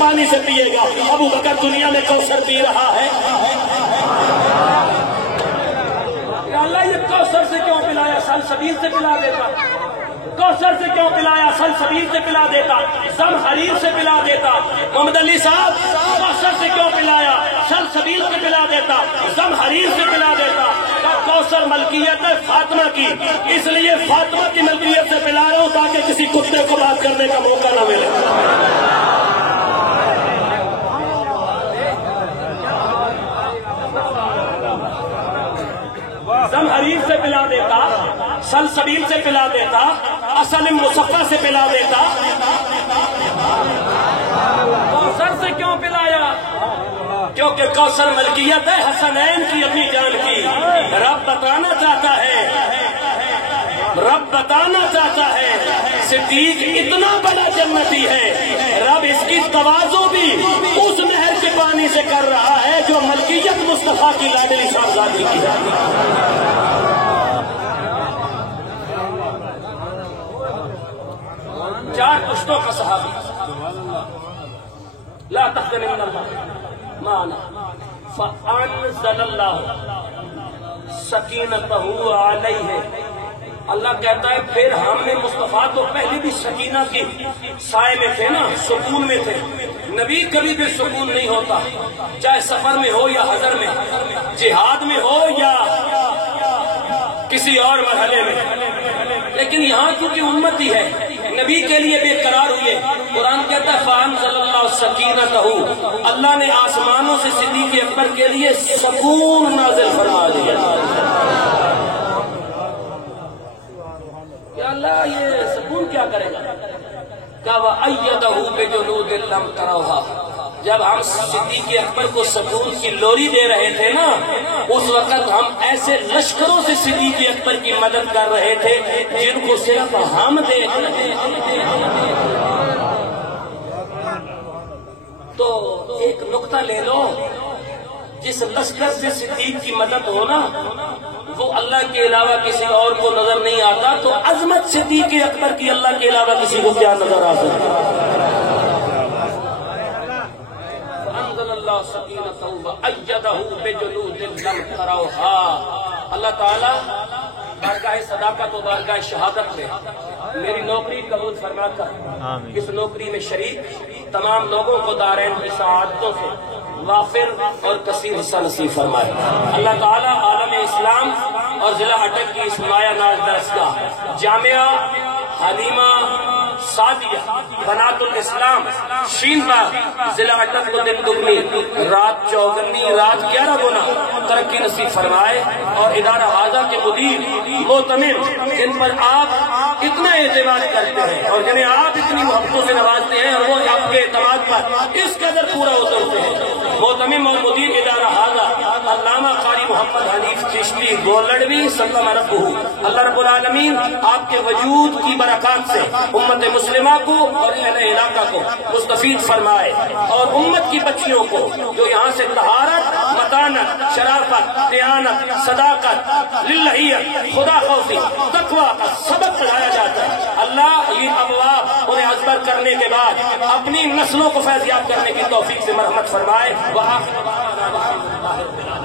پانی سے پیے گا۔ ابو بکر دنیا میں کوثر پی رہا ہے، اللہ یہ کوثر سے کیوں پلایا؟ سلسبیل سے پلا دیتا، کوثر سے کیوں پلایا؟ سلسبیل سے پلا دیتا، زمہریر سے پلا دیتا۔ محمد علی صاحب کوثر سے کیوں پلایا؟ سلسبیل سے پلا دیتا، زمہریر سے پلا دیتا۔ کوثر ملکیت ہے فاطمہ کی، اس لیے فاطمہ کی ملکیت سے پلا رہا ہوں تاکہ کسی کتے کو بات کرنے کا موقع نہ ملے۔ زمہریر سے پلا دیتا، سلسبیل سے پلا دیتا، اصل مصفہ سے پلا دیتا۔ کوثر سے کیوں پلایا؟ کیونکہ کوثر ملکیت ہے حسنین کی، اپنی جان کی۔ رب بتانا چاہتا ہے، رب بتانا چاہتا ہے صدیق اتنا بڑا جنتی ہے، رب اس کی تواضع بھی اس نہر کے پانی سے کر رہا ہے جو ملکیت مصطفیٰ کی لاڈلی صاحبزادی کی ہے۔ چار پشتوں کا صحابی، لا تحزن معنا فانزل اللہ سکینتہ علیہ۔ اللہ کہتا ہے پھر ہم نے مصطفیٰ تو پہلے بھی سکینہ کی سائے میں تھے نا، سکون میں تھے۔ نبی کبھی بھی سکون نہیں ہوتا، چاہے سفر میں ہو یا حضر میں، جہاد میں ہو یا کسی اور مرحلے میں، لیکن یہاں کیونکہ امت ہی ہے نبی کے لیے بے قرار ہوئے۔ قرآن کہتا ہے فانزل اللہ سکینتہ، اللہ نے آسمانوں سے صدیق اکبر کے لیے سکون نازل فرما دیا۔ کہ اللہ یہ سکون کیا کرے گا؟ کہ وَأَيَّدَهُ بِجُنُودٍ لَمْ تَرَوْهَا۔ جب ہم صدیق اکبر کو سکون کی لوری دے رہے تھے نا، اس وقت ہم ایسے لشکروں سے صدیق اکبر کی مدد کر رہے تھے جن کو صرف ہم دیکھ رہے تھے۔ تو ایک نقطہ لے لو، جس لشکر سے صدیق کی مدد ہونا وہ اللہ کے علاوہ کسی اور کو نظر نہیں آتا، تو عظمت صدیق اکبر کی اللہ کے علاوہ کسی کو کیا نظر آ سکتا؟ فانزل اللہ سکینتہ وأیدہ بجنود لم تروها۔ اللہ تعالیٰ بارگاہ صداقت و بارگاہ شہادت میں میری نوکری قبول فرما کر اس نوکری میں شریک تمام لوگوں کو دارین کی سعادتوں سے وافر اور کثیر حصہ نصیب فرمائے۔ اللہ تعالیٰ عالم اسلام اور ضلع اٹک کی اس مایہ ناز درسگاہ جامعہ حلیمہ سعدیہ بنات الاسلام شین باغ ضلع اٹک کو دن دگنی رات چوگنی رات 11 گنا ترقی نصیب فرمائے، اور ادارہ حاضہ کے مدیر معتمر جن پر آپ اتنا اعتماد کرتے ہیں اور جنہیں آپ اتنی محبتوں سے نوازتے ہیں اور وہ آپ کے اعتماد پر اس قدر پورا اترتے ہیں، معتمم اور مدیر ادارہ حاضہ علامہ قاری محمد حنیف چشتی گولڑوی سلم ربہ، اللہ رب العالمین آپ کے وجود کی برکات سے امت مسلمہ کو اور اہل علاقہ کو مستفید فرمائے، اور امت کی بچیوں کو جو یہاں سے طہارت، متانت، شرافت، دیانت، صداقت، للہیت، خدا خوفی، تقوی کا سبق پڑھایا جاتا ہے، اللہ یہ ابواب انہیں ازبر کرنے کے بعد اپنی نسلوں کو فیضیاب کرنے کی توفیق سے مرحمت فرمائے۔ وآخر دعوانا الحمدللہ رب العالمین۔